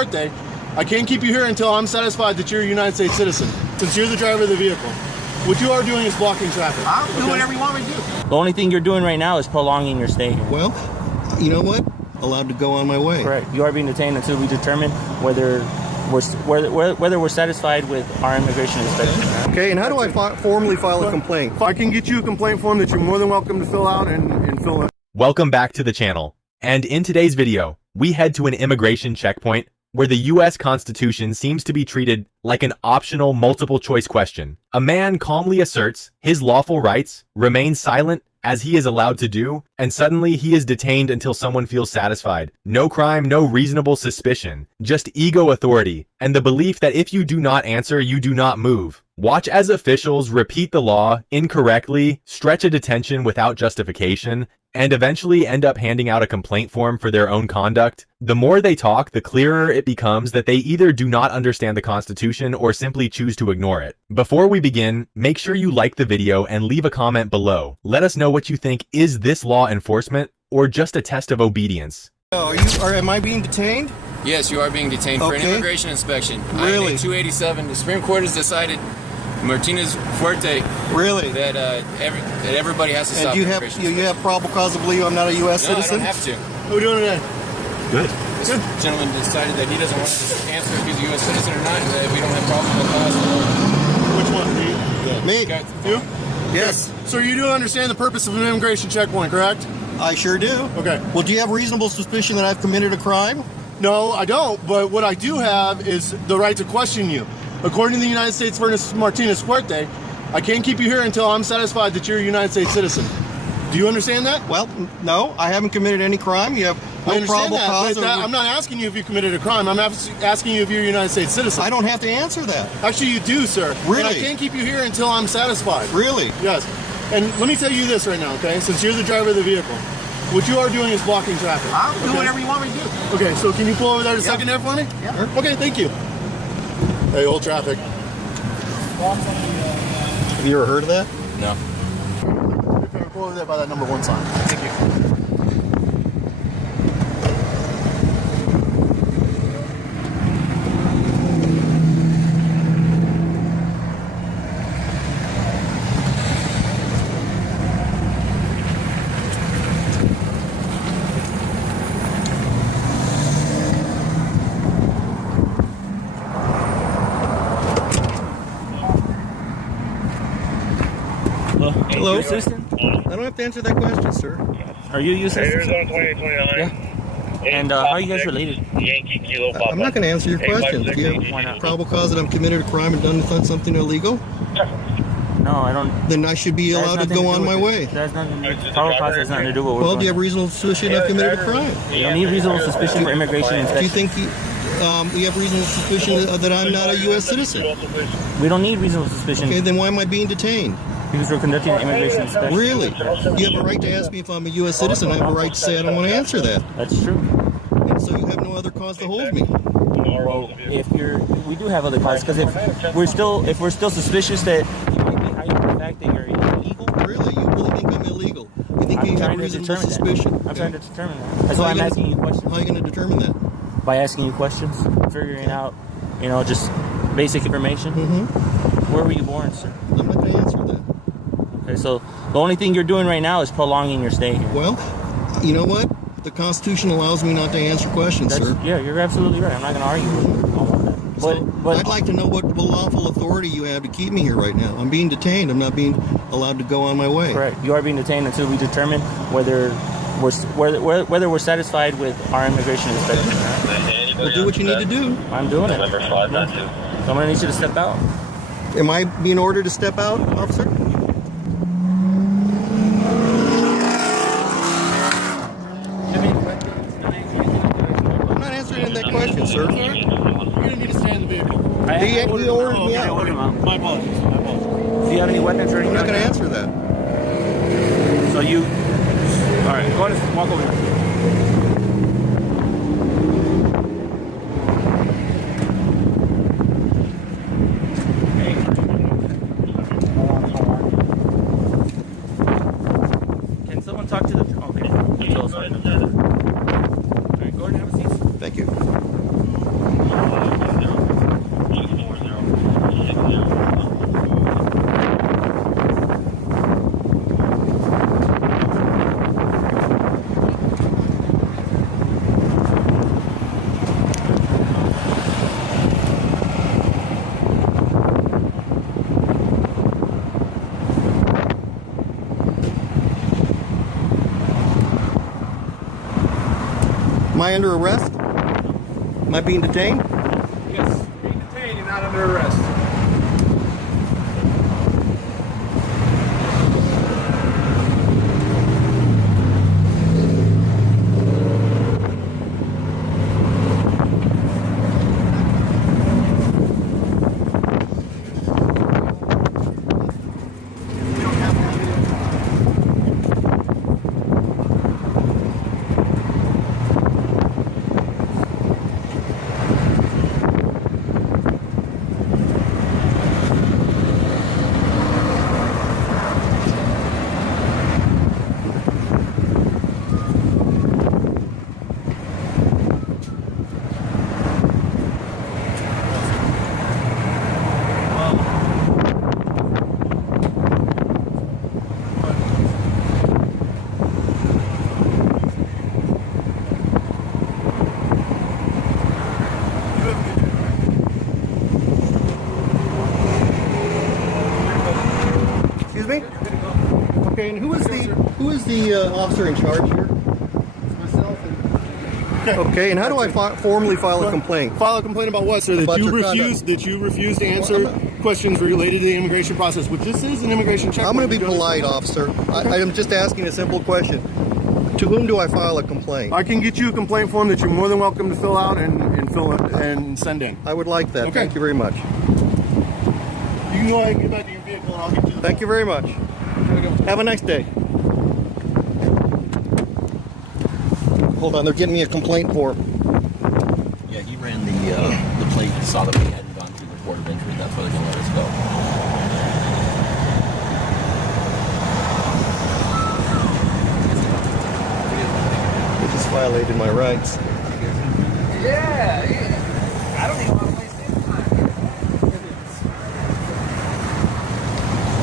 birthday. I can't keep you here until I'm satisfied that you're a United States citizen, since you're the driver of the vehicle. What you are doing is blocking traffic. I'll do whatever you want me to do. The only thing you're doing right now is prolonging your stay here. Well, you know what? Allowed to go on my way. Correct. You are being detained until we determine whether we're satisfied with our immigration inspection. Okay, and how do I formally file a complaint? If I can get you a complaint form that you're more than welcome to fill out and fill in. Welcome back to the channel. And in today's video, we head to an immigration checkpoint where the US Constitution seems to be treated like an optional multiple choice question. A man calmly asserts his lawful rights, remains silent as he is allowed to do, and suddenly he is detained until someone feels satisfied. No crime, no reasonable suspicion, just ego authority, and the belief that if you do not answer, you do not move. Watch as officials repeat the law incorrectly, stretch a detention without justification, and eventually end up handing out a complaint form for their own conduct. The more they talk, the clearer it becomes that they either do not understand the Constitution or simply choose to ignore it. Before we begin, make sure you like the video and leave a comment below. Let us know what you think. Is this law enforcement or just a test of obedience? Am I being detained? Yes, you are being detained for an immigration inspection. Really? INA 287. The Supreme Court has decided Martinez Fuerte. Really? That everybody has to stop. And you have probable cause to believe I'm not a U.S. citizen? No, I don't have to. What are we doing today? Good. This gentleman decided that he doesn't want to answer if he's a U.S. citizen or not, and that we don't have probable cause. Which one? Me? You? Yes. So you do understand the purpose of an immigration checkpoint, correct? I sure do. Okay. Well, do you have reasonable suspicion that I've committed a crime? No, I don't. But what I do have is the right to question you. According to the United States versus Martinez Fuerte, I can't keep you here until I'm satisfied that you're a United States citizen. Do you understand that? Well, no, I haven't committed any crime. You have no probable cause. I'm not asking you if you committed a crime. I'm asking you if you're a United States citizen. I don't have to answer that. Actually, you do, sir. Really? And I can't keep you here until I'm satisfied. Really? Yes. And let me tell you this right now, okay? Since you're the driver of the vehicle, what you are doing is blocking traffic. I'll do whatever you want me to do. Okay, so can you pull over there a second there for me? Yeah. Okay, thank you. Hey, old traffic. Have you ever heard of that? No. Pull over there by that number 1 sign. Thank you. Hello? You're a citizen? I don't have to answer that question, sir. Are you a U.S. citizen? Arizona 2829. Yeah. And how are you guys related? Yankee Kilo Papa. I'm not going to answer your question. Do you Why have not? probable cause that I've committed a crime and done something illegal? No, I don't. Then I should be That has allowed to nothing go do on with my it. way. That has nothing. Probable cause has nothing to do with what we're Well, do you have doing. reasonable suspicion I've committed a crime? You don't need reasonable suspicion for immigration Do you inspection. think you have reasonable suspicion that I'm not a U.S. citizen? We don't need reasonable suspicion Okay, then why am I being detained? because we're conducting an immigration inspection. Really? You have a right to ask me if I'm a U.S. citizen. I have a right to say I don't want to answer that. That's true. And so you have no other cause to hold me. Well, we do have other causes because if we're still suspicious that you might be hiding the fact that you're illegal. Really? You really think I'm illegal? You think you have reasonable suspicion? I'm trying to determine that. That's why I'm asking you questions. How are you going to determine that? By asking you questions, figuring out, just basic information. Mm-hmm. Where were you born, sir? I'm not going to answer that. Okay, so the only thing you're doing right now is prolonging your stay here. Well, you know what? The Constitution allows me not to answer questions, sir. Yeah, you're absolutely right. I'm not going to argue all of that. So I'd like to know what lawful authority you have to keep me here right now. I'm being detained. I'm not being allowed to go on my way. Correct. You are being detained until we determine whether we're satisfied with our immigration inspection. Well, do what you need to do. I'm doing it. So I'm going to need you to step out. Am I being ordered to step out, officer? I'm not answering that question, sir. You're going to need to stay in the vehicle. He ordered me I out. ordered him out. My apologies. My apologies. Do you have any weapons or anything? I'm not going to answer that. So you... All right, go ahead and walk over here. Can someone talk to the... Okay. All right, go ahead and have a seat. Thank you. I under arrest? Am I being detained? Yes, being detained, you're not under arrest. Excuse me? Okay, and who is the officer in charge here? Myself and Okay, and how do I formally file a complaint? File a complaint about what, sir? About That you your refuse? That you refuse to answer questions related to the immigration process, which this is an immigration checkpoint. I'm going to be You polite, understand? officer. I am just asking a simple question. To whom do I file a complaint? I can get you a complaint form that you're more than welcome to fill out and fill it and send in. I would like that. Okay. Thank you very much. You can go ahead and get back to your vehicle, and I'll get you the Thank you very much. Have a nice day. Hold on, they're getting me a complaint form. Yeah, he ran the plate and saw that we hadn't gone through the port of entry. That's why they're going to let us go. They just violated my rights. yeah. I don't even want to waste any time.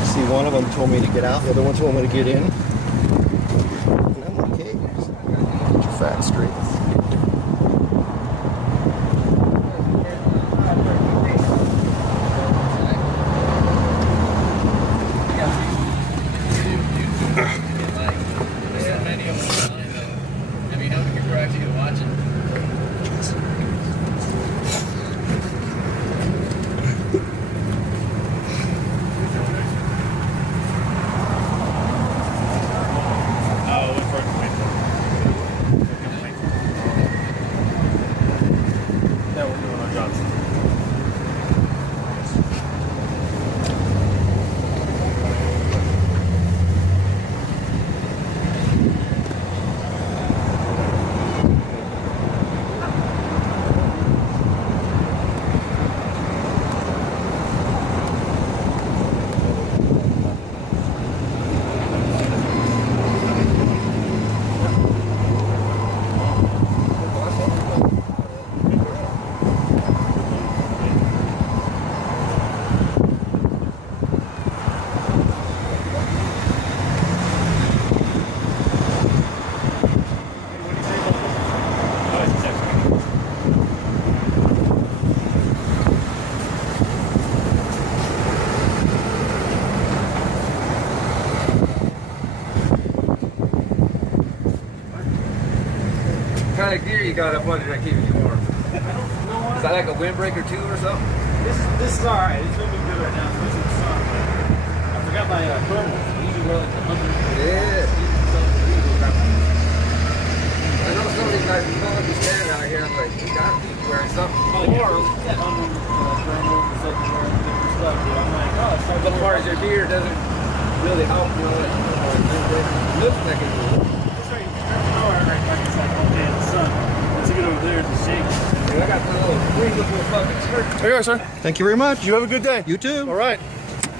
See, one of them told me to get out, the other one told me to get in. And I'm okay. Get your facts straight. I mean, how many people are actually going to watch it? What kind of gear you got up under that keeping you warm? Is that like a windbreaker too or something? This is all right. It's gonna be good right now, especially in the sun. I forgot my thermals. I usually wear like 100. Yeah. I know some of these guys don't be standing out here. I'm like, you gotta be wearing something. Or thermals and such wearing different stuff. But I'm like, oh, it's But as far as your gear doesn't really help, you know, it looks like it will. That's right. Like I said, all day in the sun. Once you get over there, it's shake. Dude, I got the little green little fucking shirt. There you are, sir. Thank you very much. You have a good day. You too. All right.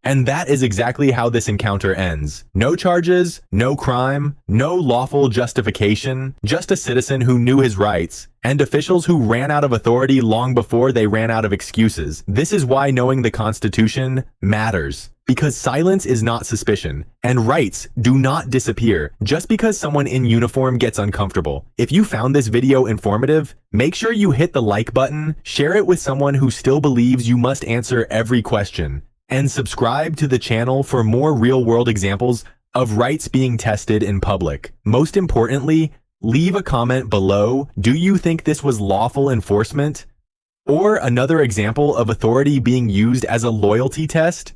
And that is exactly how this encounter ends. No charges, no crime, no lawful justification, just a citizen who knew his rights, and officials who ran out of authority long before they ran out of excuses. This is why knowing the Constitution matters. Because silence is not suspicion, and rights do not disappear just because someone in uniform gets uncomfortable. If you found this video informative, make sure you hit the like button, share it with someone who still believes you must answer every question, and subscribe to the channel for more real-world examples of rights being tested in public. Most importantly, Leave a comment below. Do you think this was lawful enforcement? Or another example of authority being used as a loyalty test?